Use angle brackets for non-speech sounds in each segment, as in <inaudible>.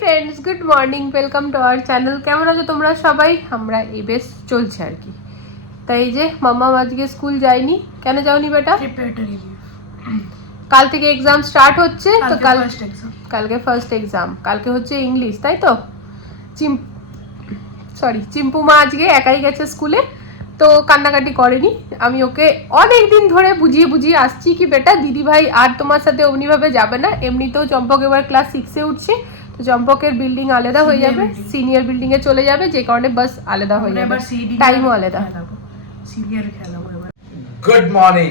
Friends good morning welcome to our channel কেমন আছো তোমরা সবাই? আমরা এই বেশ চলছে আর কি। তাই যে মাম্মা আজকে স্কুল যায়নি। কেন যাওনি বেটা? কাল থেকে এক্সাম স্টার্ট হচ্ছে তো কাল কালকে ফার্স্ট এক্সাম কালকে হচ্ছে ইংলিশ তাই তো? চিম সরি চিম্পুমা আজকে একাই গেছে স্কুলে তো কান্নাকাটি করেনি। আমি ওকে অনেক দিন ধরে বুঝিয়ে বুঝিয়ে আসছি কি বেটা দিদি ভাই আর তোমার সাথে অমনিভাবে যাবে না। এমনিতেও চম্পক এবার ক্লাস সিক্সে উঠছে। তো চম্পকের বিল্ডিং আলাদা হয়ে যাবে সিনিয়র বিল্ডিং এ চলে যাবে যে কারণে বাস আলাদা হয়ে যাবে। টাইমও আলাদা। সিনিয়র খেলাবো গুড মর্নিং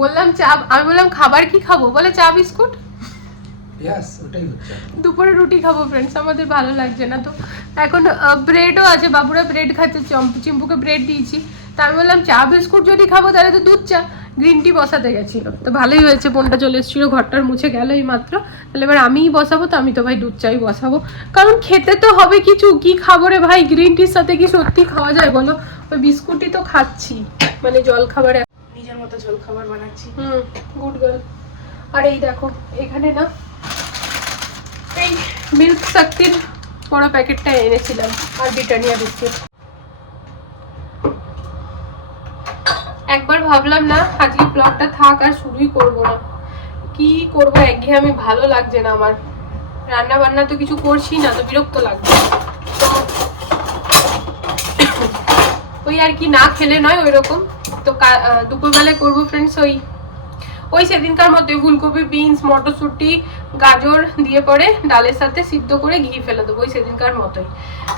বললাম চা আমি বললাম খাবার কি খাব? বলে চা বিস্কুট। দুপুরে রুটি খাব ফ্রেন্ডস আমাদের ভালো লাগছে না তো। এখন ব্রেডও আছে বাবুরা ব্রেড খাচ্ছে চম্পু চিম্পুকে ব্রেড দিয়েছি। তা আমি বললাম চা বিস্কুট যদি খাব তাহলে তো দুধ চা। গ্রিন টি বসাতে গেছিল। তো ভালোই হয়েছে বোনটা চলে এসেছিল ঘরটার মুছে গেল এই মাত্র তাহলে এবার আমিই বসাবো তো আমি তো ভাই দুধ চাই বসাবো। কারণ খেতে তো হবে কিছু কি খাব রে ভাই? গ্রিন টির সাথে কি সত্যি খাওয়া যায় বলো? ওই বিস্কুটই তো খাচ্ছি মানে জল খাবারে নিজের মতো ঝোল খাবার বানাচ্ছি। হুম গুড গার্ল আর এই দেখো এখানে না এই মিল্ক শক্তির বড় প্যাকেটটা এনেছিলাম আর ব্রিটানিয়া বিস্কিট। একবার ভাবলাম, না আজকে ব্লগটা থাক আর শুরুই করব না। কি করব? একঘেয়ে আমি ভালো লাগছে না আমার। রান্না বান্না তো কিছু করছি না, তো বিরক্ত লাগছে। ওই আর কি না খেলে নয় ওই রকম তো দুপুরবেলায় করব ফ্রেন্ডস ওই ওই সেদিনকার মতো ফুলকপি বিনস মটরশুঁটি গাজর দিয়ে পরে ডালের সাথে সিদ্ধ করে ঘি ফেলে দেবো ওই সেদিনকার মতোই।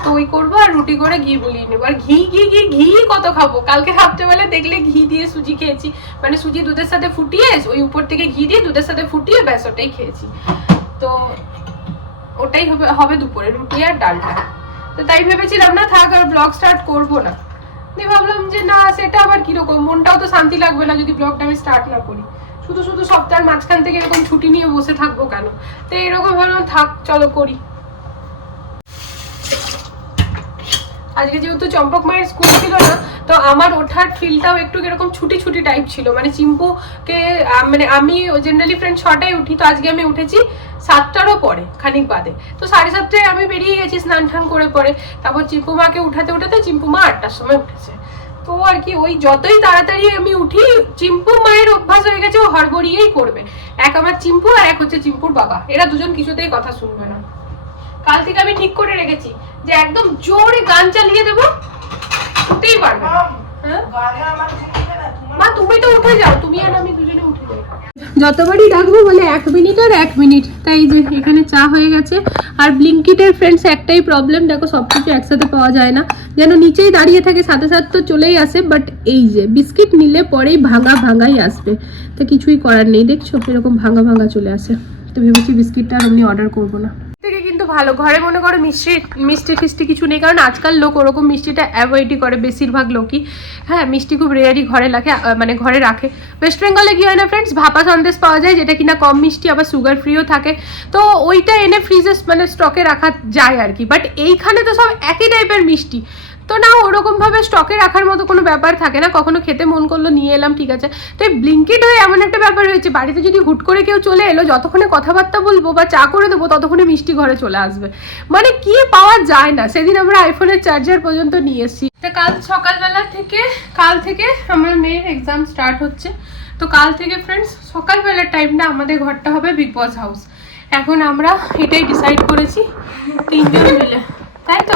তো ওই করব আর রুটি করে ঘি বলিয়ে নেব। আর ঘি ঘি ঘি ঘি কত খাব? কালকে রাত্রেবেলা দেখলে ঘি দিয়ে সুজি খেয়েছি। মানে সুজি দুধের সাথে ফুটিয়ে, ওই উপর থেকে ঘি দিয়ে দুধের সাথে ফুটিয়ে ব্যাস ওটাই খেয়েছি। তো ওটাই হবে হবে দুপুরে রুটি আর ডালটা। তো তাই ভেবেছিলাম না, থাক আর ব্লগ স্টার্ট করব না। দিয়ে ভাবলাম যে না, সেটা আবার কীরকম? মনটাও তো শান্তি লাগবে না যদি ব্লগটা আমি স্টার্ট না করি। শুধু শুধু সপ্তাহের মাঝখান থেকে এরকম ছুটি নিয়ে বসে থাকব কেন? তো এরকম ভাবলাম থাক, চলো করি। আজকে যেহেতু চম্পক মায়ের স্কুল ছিল না, তো আমার ওঠার ফিলটাও একটু এরকম ছুটি ছুটি টাইপ ছিল। মানে চিম্পুকে মানে আমি জেনারেলি ফ্রেন্ড ছটায় উঠি, তো আজকে আমি উঠেছি সাতটারও পরে, খানিক বাদে। তো সাড়ে সাতটায় আমি বেরিয়ে গেছি স্নান টান করে পরে। তারপর চিম্পু মাকে উঠাতে উঠাতে চিম্পু মা আটটার সময় উঠেছে। তো আর কি ওই যতই তাড়াতাড়ি আমি উঠি চিম্পু মায়ের অভ্যাস হয়ে গেছে ও হড়বড়িয়েই করবে। এক আমার চিম্পু আর এক হচ্ছে চিম্পুর বাবা। এরা দুজন কিছুতেই কথা শুনবে না। কাল থেকে আমি ঠিক করে রেখেছি যে একদম জোরে গান চালিয়ে দেবো শুনতেই পারবে হ্যাঁ? মা, তুমি তো উঠে যাও, তুমি আর আমি দুজনে উঠে যতবারই ডাকবো বলে এক মিনিট আর এক মিনিট। তাই যে, এখানে চা হয়ে গেছে। আর ব্লিঙ্কিটের ফ্রেন্ডস একটাই প্রবলেম দেখো সব কিছু একসাথে পাওয়া যায় না। যেন নিচেই দাঁড়িয়ে থাকে, সাথে সাথে তো চলেই আসে বাট এই যে বিস্কিট নিলে পরেই ভাঙা ভাঙাই আসবে। তো কিছুই করার নেই, দেখছ এরকম ভাঙা ভাঙা চলে আসে। তো ভেবেছি বিস্কিটটা আর অমনি অর্ডার করব না। থেকে কিন্তু ভালো। ঘরে মনে করো মিষ্টি মিষ্টি ফিষ্টি কিছু নেই, কারণ আজকাল লোক ওরকম মিষ্টিটা অ্যাভয়েডই করে, বেশিরভাগ লোকই। হ্যাঁ মিষ্টি খুব রেয়ারই ঘরে রাখে মানে ঘরে রাখে। ওয়েস্ট বেঙ্গলে কী হয় না ফ্রেন্ডস ভাপা সন্দেশ পাওয়া যায়, যেটা কিনা কম মিষ্টি, আবার সুগার ফ্রিও থাকে। তো ওইটা এনে ফ্রিজে মানে স্টকে রাখা যায় আর কি। বাট এইখানে তো সব একই টাইপের মিষ্টি। তো না, ওরকমভাবে স্টকে রাখার মতো কোনো ব্যাপার থাকে না। কখনো খেতে মন করল, নিয়ে এলাম, ঠিক আছে। তো এই ব্লিঙ্কিট হয়ে এমন একটা ব্যাপার হয়েছে, বাড়িতে যদি হুট করে কেউ চলে এলো, যতক্ষণে কথাবার্তা বলব বা চা করে দেবো, ততক্ষণে মিষ্টি ঘরে চলে আসবে। মানে কি পাওয়া যায় না, সেদিন আমরা আইফোনের চার্জার পর্যন্ত নিয়ে এসেছি। তা কাল সকালবেলা থেকে, কাল থেকে আমার মেয়ের এক্সাম স্টার্ট হচ্ছে। তো কাল থেকে ফ্রেন্ডস সকালবেলার টাইমটা আমাদের ঘরটা হবে বিগ বস হাউস এখন আমরা এটাই ডিসাইড করেছি, তিনজন মিলে। তাই তো?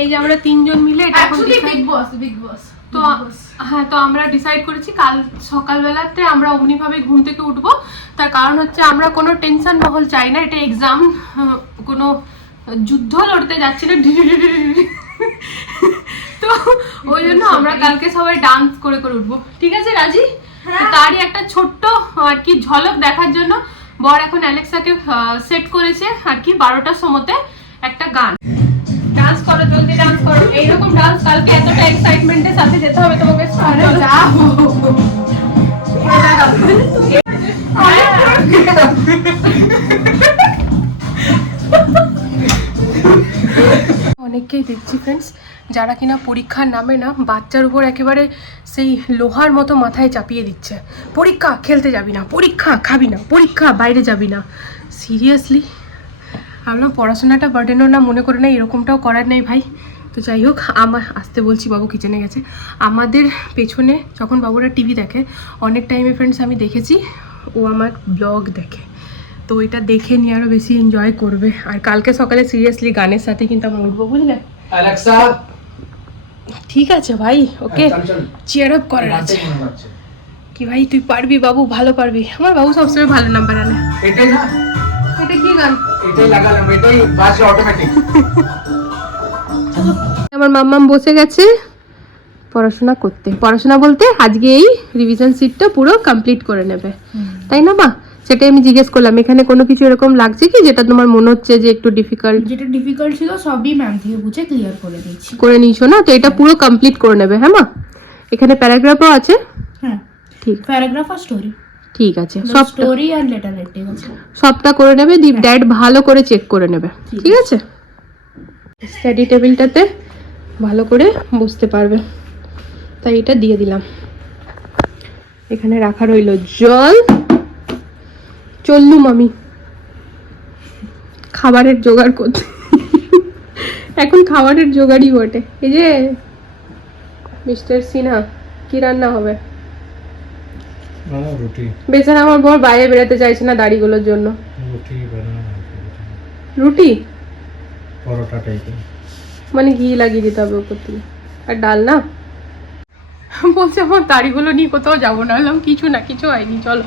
এই যে আমরা তিনজন মিলে এটা এখন বিগ বস বিগ বস তো হ্যাঁ তো আমরা ডিসাইড করেছি কাল সকালবেলাতে আমরা অমনিভাবে ঘুম থেকে উঠবো। তার কারণ হচ্ছে আমরা কোনো টেনশন মহল চাই না এটা এক্সাম কোনো যুদ্ধ লড়তে যাচ্ছি না। <laughs> তো ওই জন্য আমরা কালকে সবাই ডান্স করে করে উঠবো। ঠিক আছে রাজি? তো তারই একটা ছোট্ট আর কি ঝলক দেখার জন্য বর এখন অ্যালেক্সাকে সেট করেছে আর কি বারোটার সময়তে একটা গান। ডান্স করো জলদি ডান্স করো। এইরকম ডান্স কালকে এতটা এক্সাইটমেন্টের সাথে যেতে হবে তোমাকে চলো যাও অনেককেই দেখছি ফ্রেন্ডস যারা কিনা পরীক্ষার নামে না বাচ্চার উপর একেবারে সেই লোহার মতো মাথায় চাপিয়ে দিচ্ছে। পরীক্ষা খেলতে যাবি না পরীক্ষা খাবি না পরীক্ষা বাইরে যাবি না। সিরিয়াসলি ভাবলাম পড়াশোনাটা বার্ডেনও না মনে করে না এরকমটাও করার নেই ভাই। তো যাই হোক আমার আসতে বলছি বাবু কিচেনে গেছে। আমাদের পেছনে যখন বাবুরা টিভি দেখে অনেক টাইমে ফ্রেন্ডস আমি দেখেছি ও আমার ব্লগ দেখে। তো এটা দেখে নিয়ে আরও বেশি এনজয় করবে। আর কালকে সকালে সিরিয়াসলি গানের সাথে কিন্তু আমরা উঠবো বুঝলে? ঠিক আছে ভাই ওকে চল আপ করার আছে। কি ভাই তুই পারবি বাবু? ভালো পারবি। আমার বাবু সবসময় ভালো নাম্বার আনে। এটাই না? গান এটাই লাগালাম এটাই বাজে অটোমেটিক আমার মাম্মাম বসে গেছে পড়াশোনা করতে। পড়াশোনা বলতে আজকে এই রিভিশন সিটটা পুরো কমপ্লিট করে নেবে। তাই না মা? সেটাই আমি জিজ্ঞেস করলাম এখানে কোনো কিছু এরকম লাগছে কি যেটা তোমার মনে হচ্ছে যে একটু ডিফিকাল্ট যেটা ডিফিকাল্ট ছিল সবই ম্যাম থেকে বুঝে ক্লিয়ার করে দিয়েছি। করে নিয়েছো না? তো এটা পুরো কমপ্লিট করে নেবে হ্যাঁ মা? এখানে প্যারাগ্রাফও আছে। হ্যাঁ ঠিক। প্যারাগ্রাফ আর স্টোরি ঠিক আছে সবটা স্টোরি আর লেটার রাইটিং আছে। সবটা করে নেবে দীপ ড্যাড ভালো করে চেক করে নেবে ঠিক আছে। স্টাডি টেবিলটাতে ভালো করে বুঝতে পারবে। তাই এটা দিয়ে দিলাম। এখানে রাখা রইল জল। চললুম আমি। খাবারের জোগাড় করতে। এখন খাবারের জোগাড়ই বটে। এই যে মিস্টার সিনহা কি রান্না হবে? রুটি। বেচারা আমার বর বাইরে বেরোতে চাইছে না দাড়িগুলোর জন্য। রুটি রুটি পরোটা টাইপের মানে ঘি লাগিয়ে দিতে হবে থেকে। আর ডাল না? বলছে আমার দাড়িগুলো নিয়ে কোথাও যাব না। বললাম কিছু না কিছু হয়নি চলো।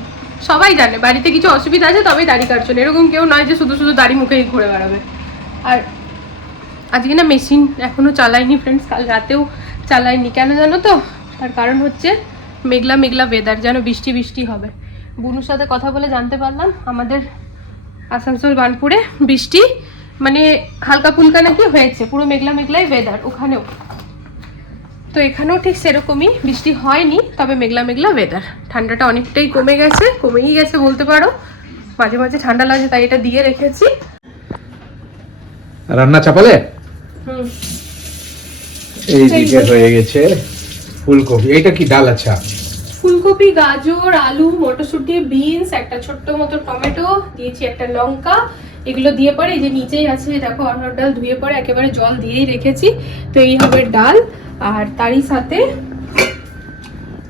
সবাই জানে বাড়িতে কিছু অসুবিধা আছে তবেই দাড়ি কাটছো। এরকম কেউ নয় যে শুধু শুধু দাড়ি মুখেই ঘুরে বেড়াবে। আর আজকে না মেশিন এখনও চালাইনি ফ্রেন্ডস কাল রাতেও চালাইনি কেন জানো তো? তার কারণ হচ্ছে মেঘলা মেঘলা ওয়েদার যেন বৃষ্টি বৃষ্টি হবে। বুনুর সাথে কথা বলে জানতে পারলাম আমাদের আসানসোল বানপুরে বৃষ্টি মানে হালকা ফুলকা নাকি হয়েছে পুরো মেঘলা মেঘলাই ওয়েদার ওখানেও। তো এখানেও ঠিক সেরকমই বৃষ্টি হয়নি তবে মেঘলা মেঘলা ওয়েদার ঠান্ডাটা অনেকটাই কমে গেছে কমেই গেছে বলতে পারো। মাঝে মাঝে ঠান্ডা লাগে তাই এটা দিয়ে রেখেছি। রান্না চাপালে? হুম। এই দিকে হয়ে গেছে। ফুলকপি, এইটা কি ডাল? আচ্ছা। ফুলকপি, গাজর, আলু, মটরশুঁটি, বিনস, একটা ছোট্ট মতো টমেটো, দিয়েছি একটা লঙ্কা। এগুলো দিয়ে পরে এই যে নিচেই আছে, দেখো অরহর ডাল ধুয়ে পরে একেবারে জল দিয়েই রেখেছি। তো এই হবে ডাল। আর তারই সাথে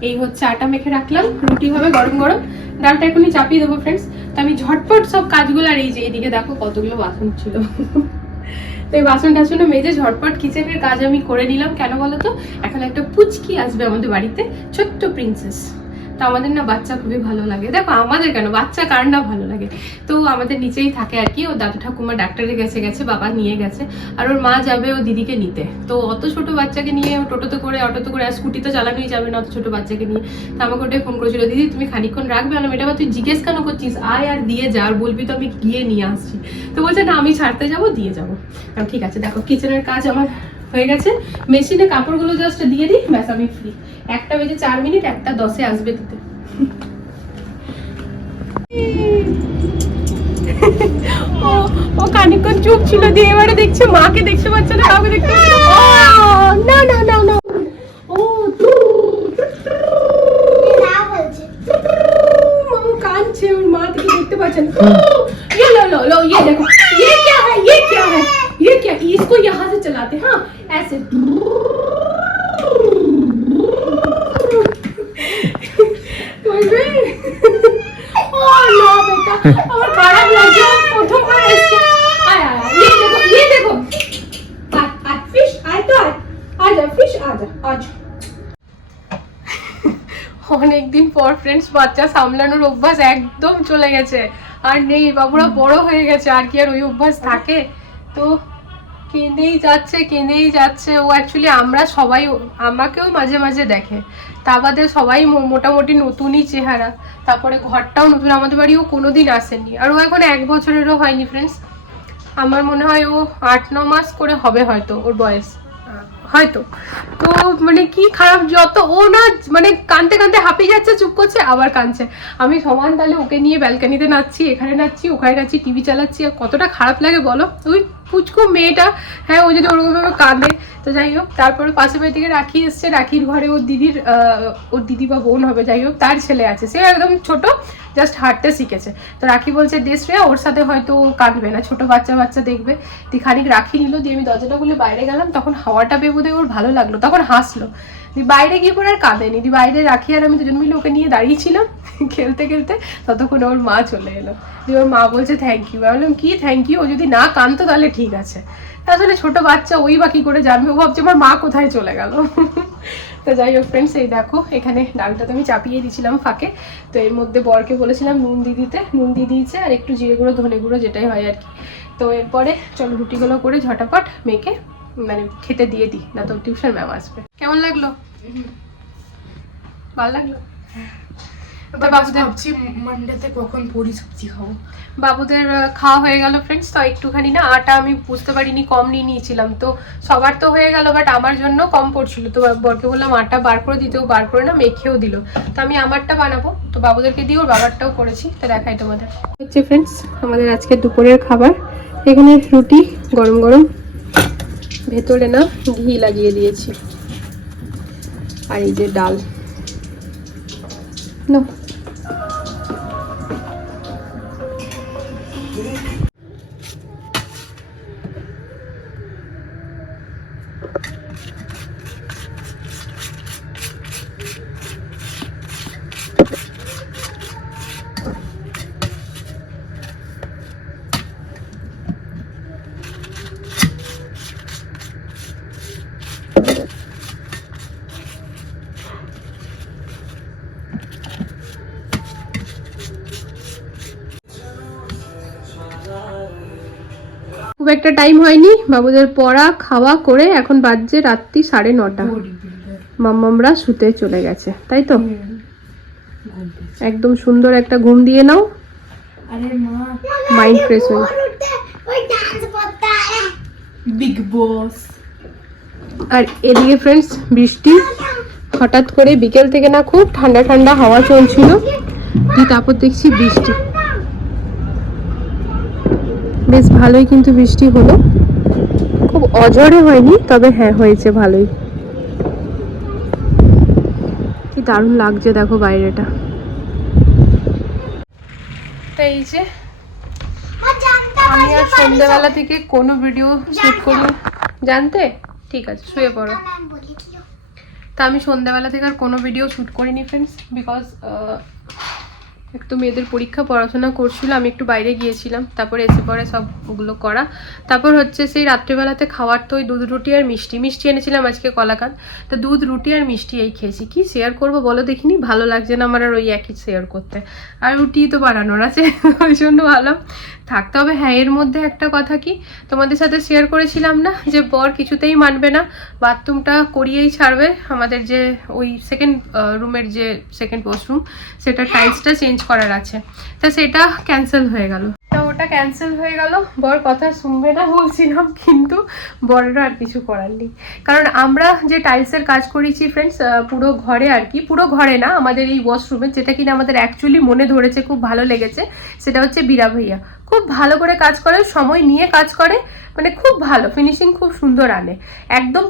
এই হচ্ছে আটা মেখে রাখলাম। রুটি হবে গরম গরম। ডালটা এখনই চাপিয়ে দেবো ফ্রেন্ডস তো আমি ঝটপট সব কাজগুলো আর এই যে এইদিকে দেখো কতগুলো বাসন ছিল। তো এই বাসন টাসন মেজে ঝটপট কিচেনের কাজ আমি করে নিলাম। কেন বলো তো এখন একটা পুচকি আসবে আমাদের বাড়িতে, ছোট্ট প্রিন্সেস তো আমাদের না বাচ্চা খুবই ভালো লাগে। দেখো, আমাদের কেন? বাচ্চা কার না ভালো লাগে? তো আমাদের নিচেই থাকে আর কি। ও দাদু ঠাকুমা ডাক্তারের কাছে গেছে, বাবা নিয়ে গেছে। আর ওর মা যাবে ও দিদিকে নিতে। তো অত ছোট বাচ্চাকে নিয়ে ও টোটোতে করে, অটোতে করে, আর স্কুটি তো চালানোই যাবে না অত ছোট বাচ্চাকে নিয়ে। তো আমাকে ওটাই ফোন করেছিল, দিদি, তুমি খানিকক্ষণ রাখবে? আমি এটা তুই জিজ্ঞেস কেন করছিস? আয় আর দিয়ে যা, আর বলবি তো আমি গিয়ে নিয়ে আসছি। তো বলছে, না, আমি ছাড়তে যাব, দিয়ে যাব। ঠিক আছে, দেখো কিচেনের কাজ আমার হয়ে গেছে। মেশিনে কাপড়গুলো জাস্ট দিয়ে দিই, ব্যাস, আমি ফ্রি একটা বেজে চার মিনিট একটা দশে আসবে দিতে ও ও খানিকক্ষণ চুপ ছিল দিয়ে এবারে দেখছে মাকে দেখতে পাচ্ছে না কাউকে দেখতে পাচ্ছে না। ও, না না না না ও মামু কাঁদছে ওর মা থেকে দেখতে পাচ্ছে না ये लो लो लो ये देखो ये क्या है ये क्या है ये क्या इसको यहाँ से चलाते हाँ ऐसे <laughs> <laughs> অনেকদিন পর ফ্রেন্ডস বাচ্চা সামলানোর অভ্যাস একদম চলে গেছে। আর নেই বাবুরা, বড় হয়ে গেছে, আর কি আর ওই অভ্যাস থাকে? তো কেঁদেই যাচ্ছে কেঁদেই যাচ্ছে। ও অ্যাকচুয়ালি আমরা সবাই, আমাকেও মাঝে মাঝে দেখে। তা বাদে সবাই মোটামুটি নতুনই চেহারা। তারপরে ঘরটাও নতুন। আমাদের বাড়িও কোনো দিন আসেনি আর ও এখন এক বছরেরও হয়নি ফ্রেন্ডস আমার মনে হয় ও আট, ন মাস করে হবে হয়তো ওর বয়স। হয়তো। তো মানে কি খারাপ যত ও না মানে কানতে কানতে হাঁপিয়ে যাচ্ছে, চুপ করছে, আবার কানছে আমি সমান তাহলে ওকে নিয়ে ব্যালকানিতে নাচছি, এখানে নাচছি, ওখানে নাচছি টিভি চালাচ্ছি। আর কতটা খারাপ লাগে বলো? ওই পুচকু মেয়েটা হ্যাঁ ও যদি ওরকমভাবে কাঁদে, তো যাই হোক, তারপরে পাশের বাড়ি থেকে রাখি এসছে, রাখির ঘরে ওর দিদির ওর দিদি বা বোন হবে, যাই হোক, তার ছেলে আছে, সে একদম ছোট জাস্ট হাঁটতে শিখেছে। তো রাখি বলছে, দেশ রে, ওর সাথে হয়তো কাঁদবে না, ছোট বাচ্চা বাচ্চা দেখবে। তুই খানিক রাখি নিল, দিয়ে আমি দরজাটা খুলে বাইরে গেলাম, তখন হাওয়াটা বোধহয় ওর ভালো লাগল, তখন হাসলো। দি বাইরে গিয়ে পরে আর কাঁদেনি দি বাইরে রাখি আর আমি দুজন মিলে ওকে নিয়ে দাঁড়িয়েছিলাম। খেলতে খেলতে ততক্ষণ ওর মা চলে এলো। দিয়ে ওর মা বলছে থ্যাংক ইউ বললাম, কি থ্যাংক ইউ ও যদি না কানতো তাহলে ঠিক আছে। আসলে ছোট বাচ্চা, ওই বা করে জানবে? ও ভাবছে, আমার মা কোথায় চলে গেল? তো যাই হোক ফ্রেন্ডস এই দেখো, এখানে ডালটা তো আমি চাপিয়ে দিয়েছিলাম ফাঁকে। তো এর মধ্যে বরকে বলেছিলাম, নুন দিয়ে দিতে। নুন দিয়ে দিয়েছে আর একটু জিরে গুঁড়ো, ধনে গুঁড়ো, যেটাই হয় আর কি। তো এরপরে চলো রুটিগুলো করে ঝটাপট মেখে মানে খেতে দিয়ে দিই না তো টিউশন ম্যাম আসবে। কেমন লাগল? ভালো লাগল? মানডেতে কখন পুরি সবজি খাব। বাবুদের খাওয়া হয়ে গেল ফ্রেন্ডস তো একটুখানি না আটা আমি বুঝতে পারিনি কম নিয়ে নিয়েছিলাম। তো সবার তো হয়ে গেল বাট আমার জন্য কম পড়ছিল। তো বরকে বললাম আটা বার করে দিতেও বার করে না মেখেও দিল। তো আমি আমারটা বানাবো। তো বাবুদেরকে দিয়ে ওর বাবারটাও করেছি। তো দেখাই তোমাদের। হচ্ছে ফ্রেন্ডস আমাদের আজকে দুপুরের খাবার। এখানে রুটি গরম গরম। ভেতরে না ঘি লাগিয়ে দিয়েছি। আর এই যে ডাল। না একটা টাইম হয়নি। বাবুদের পড়া খাওয়া করে এখন বাজছে রাত্রি সাড়ে নটা। মাম্মামরা শুতে চলে গেছে তাই তো? একদম সুন্দর একটা ঘুম দিয়ে নাও। মাইন্ড ফ্রেশ হয়ে বিগ বস আর এদিকে ফ্রেন্ডস বৃষ্টি। হঠাৎ করে বিকেল থেকে না খুব ঠান্ডা ঠান্ডা হাওয়া চলছিল। তারপর দেখছি বৃষ্টি। বেশ ভালোই কিন্তু বৃষ্টি হলো। খুব অঝরে হয়নি তবে হ্যাঁ হয়েছে ভালোই। কি দারুণ লাগছে দেখো বাইরেটা। তো এই যে আমি আর সন্ধ্যেবেলা থেকে কোনো ভিডিও শুট করি জানতে? ঠিক আছে শুয়ে পড়ো। তা আমি সন্ধ্যাবেলা থেকে আর কোনো ভিডিও শ্যুট করিনি ফ্রেন্ডস বিকজ একটু মেয়েদের পরীক্ষা পড়াশোনা করছিল আমি একটু বাইরে গিয়েছিলাম তারপরে এসে পরে সব ওগুলো করা। তারপর হচ্ছে সেই রাত্রেবেলাতে খাওয়ার তো ওই দুধ রুটি আর মিষ্টি। মিষ্টি এনেছিলাম আজকে কলাকান তো দুধ রুটি আর মিষ্টি এই খেয়েছি। কি শেয়ার করব বলো দেখিনি? ভালো লাগছে না আমার আর ওই একই শেয়ার করতে। আর রুটি তো বানানোর আছে <laughs> ওই জন্য ভালো। থাকতে হবে হ্যাঁ এর মধ্যে একটা কথা কি? তোমাদের সাথে শেয়ার করেছিলাম না যে বর কিছুতেই মানবে না। বাথরুমটা করিয়েই ছাড়বে। আমাদের যে ওই সেকেন্ড রুমের যে সেকেন্ড ওয়াশরুম সেটা টাইলসটা চেঞ্জ করার আছে। তা সেটা ক্যান্সেল হয়ে গেল। তা ওটা ক্যান্সেল হয়ে গেল। বর কথা শুনবে না বলছিলাম, কিন্তু বরেরও আর কিছু করার নেই। কারণ আমরা যে টাইলসের কাজ করেছি ফ্রেন্ডস পুরো ঘরে আর কি, পুরো ঘরে না, আমাদের এই ওয়াশরুমে যেটা কিনা আমাদের অ্যাকচুয়ালি মনে ধরেছে, খুব ভালো লেগেছে, সেটা হচ্ছে বীরা ভাইয়া। খুব ভালো করে কাজ করে, সময় নিয়ে কাজ করে মানে খুব ভালো ফিনিশিং খুব সুন্দর আনে। একদম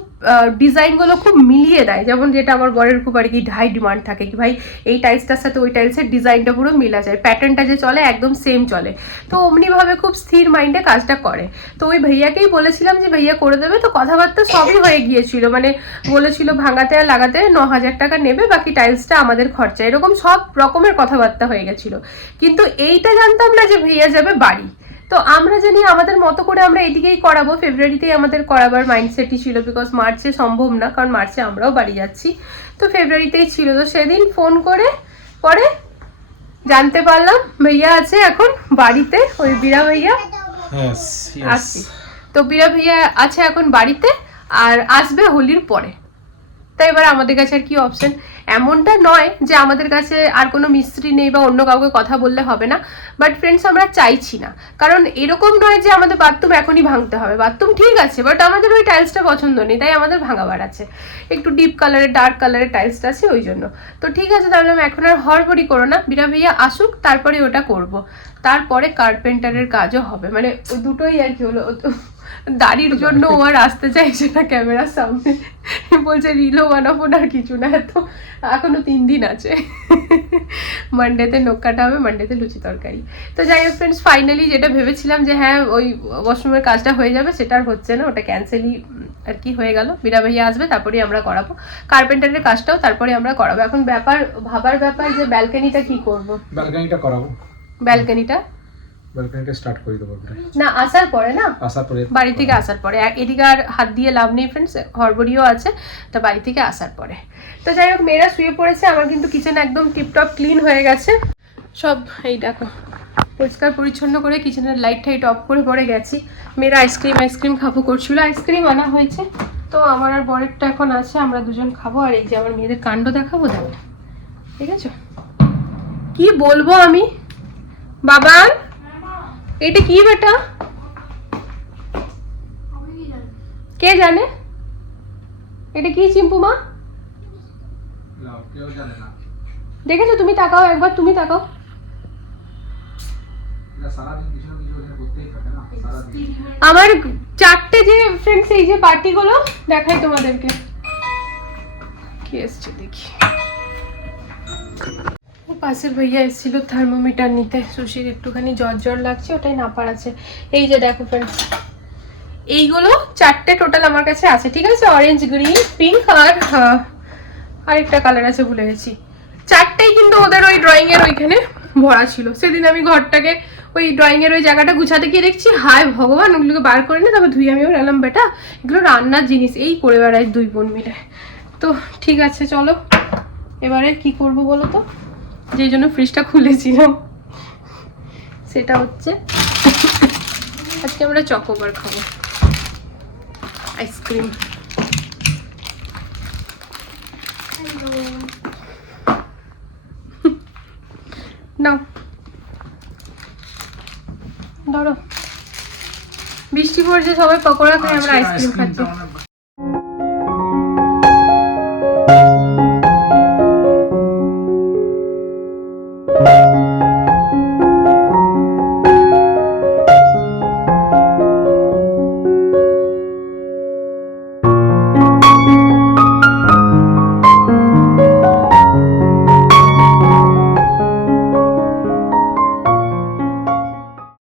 ডিজাইনগুলো খুব মিলিয়ে দেয়, যেমন যেটা আমার বরের খুব আর কি হাই ডিমান্ড থাকে কি ভাই, এই টাইলসটার সাথে ওই টাইলসের ডিজাইনটা পুরো মিলা যায় প্যাটার্নটা যে চলে একদম সেম চলে। তো অমনিভাবে খুব স্থির মাইন্ডে কাজটা করে। তো ওই ভাইয়াকেই বলেছিলাম যে, ভাইয়া করে দেবে। তো কথাবার্তা সবই হয়ে গিয়েছিল মানে বলেছিল ভাঙাতে আর লাগাতে ন হাজার টাকা নেবে, বাকি টাইলসটা আমাদের খরচা। এরকম সব রকমের কথাবার্তা হয়ে গেছিল। কিন্তু এইটা জানতাম না যে, ভাইয়া যাবে বাড়ি তো আমরা জানি আমাদের মতো করে আমরা এদিকেই করাবো। ফেব্রুয়ারিতেই আমাদের করাবার মাইন্ডসেটই ছিল বিকজ মার্চে সম্ভব না কারণ মার্চে আমরাও বাড়ি যাচ্ছি। তো ফেব্রুয়ারিতেই ছিল। তো সেদিন ফোন করে পরে জানতে পারলাম ভাইয়া আছে এখন বাড়িতে ওই বীরা ভাইয়া। আসছি। তো বীরা ভাইয়া আছে এখন বাড়িতে আর আসবে হোলির পরে। তাই এবার আমাদের কাছে আর কি অপশন এমনটা নয় যে আমাদের কাছে আর কোনো মিস্ত্রি নেই বা অন্য কাউকে কথা বললে হবে না। বাট ফ্রেন্ডস আমরা চাইছি না। কারণ এরকম নয় যে আমাদের বাথরুম এখনই ভাঙতে হবে। বাথরুম ঠিক আছে বাট আমাদের ওই টাইলসটা পছন্দ নেই, তাই আমাদের ভাঙাবার আছে। একটু ডিপ কালারের ডার্ক কালারের টাইলসটা আছে, ওই জন্য। তো ঠিক আছে, তাহলে আমি এখন আর হড়বড়ি করো না। বিরা ভাইয়া আসুক, তারপরে ওটা করব। তারপরে কার্পেন্টারের কাজও হবে। মানে ওই দুটোই আর কি হলো দাড়ির জন্য ও আর আসতে চাইছে না ক্যামেরার সামনে। বলছে রিলও বানাবো না কিছু না। এত এখনও তিন দিন আছে। মানডেতে নখ কাটা হবে মানডেতে লুচি তরকারি। তো যাই হোক ফ্রেন্ডস ফাইনালি যেটা ভেবেছিলাম যে হ্যাঁ ওই ওয়াশরুমের কাজটা হয়ে যাবে সেটা আর হচ্ছে না ওটা ক্যান্সেলই আর কি হয়ে গেল। বিরা ভাইয়া আসবে তারপরেই আমরা করাবো। কার্পেন্টারের কাজটাও তারপরে আমরা করাবো। এখন ব্যাপার ভাবার ব্যাপার যে ব্যালকনিটা কি করব? ব্যালকানিটা করাবো। ব্যালকনিটা? ব্যালকানিটা স্টার্ট করে দেবো না আসার পরে না? আসার পরে বাড়ি থেকে আসার পরে। আর এদিকে আর হাত দিয়ে লাভ নেই ফ্রেন্ডস হরবড়িও আছে তো বাড়ি থেকে আসার পরে। তো যাই হোক মেয়েরা শুয়ে পড়েছে আমার কিন্তু কিচেন একদম টিপটপ ক্লিন হয়ে গেছে। সব এই দেখো পরিষ্কার পরিচ্ছন্ন করে কিচেনের লাইট টাইট অফ করে পরে গেছি। মেয়েরা আইসক্রিম আইসক্রিম খাব করছিল। আইসক্রিম আনা হয়েছে। তো আমার আর বরেরটা এখন আছে আমরা দুজন খাব। আর এই যে আমার মেয়েদের কাণ্ড দেখাবো দেখো। ঠিক আছে? কি বলব আমি? বাবান এটা কি বেটা? কে জানে? এটা কি চিম্পু মা? দেখেছ? তুমি তাকাও একবার তুমি তাকাও। আমার চারটে যে ফ্রেন্ডস এই যে পার্টিগুলো দেখাই তোমাদেরকে। কি এসছে দেখি। পাশের ভাইয়া এসেছিল থার্মোমিটার নিতে। সুশির একটুখানি জ্বর জ্বর লাগছে ওটাই নাপার আছে এই যে দেখো ফ্রেন্ডস এইগুলো চারটে টোটাল আমার কাছে আছে ঠিক আছে? অরেঞ্জ গ্রিন পিঙ্ক আর আহ, আরেকটা কালার আছে ভুলে গেছি। চারটেই কিন্তু ওদের ওই ড্রয়িং এর ওইখানে ভরা ছিল। সেদিন আমি ঘরটাকে ওই ড্রয়িং এর ওই জায়গাটা গুছাতে গিয়ে দেখছি হায় ভগবান ওগুলোকে বার করে নি তারপর ধুয়ে আমি এলাম বেটা। এগুলো রান্নার জিনিস এই করে বেড়ায় দুই বোন মিলে। তো ঠিক আছে চলো। এবারে কি করব বলো তো? যেই জন্য ফ্রিজটা খুলেছিলাম। সেটা হচ্ছে আজকে আমরা চকোবার খাব। আইসক্রিম নাও। ধরো। বৃষ্টি পড়ছে সবাই পকোড়া খাই আমরা আইসক্রিম খাচ্ছি।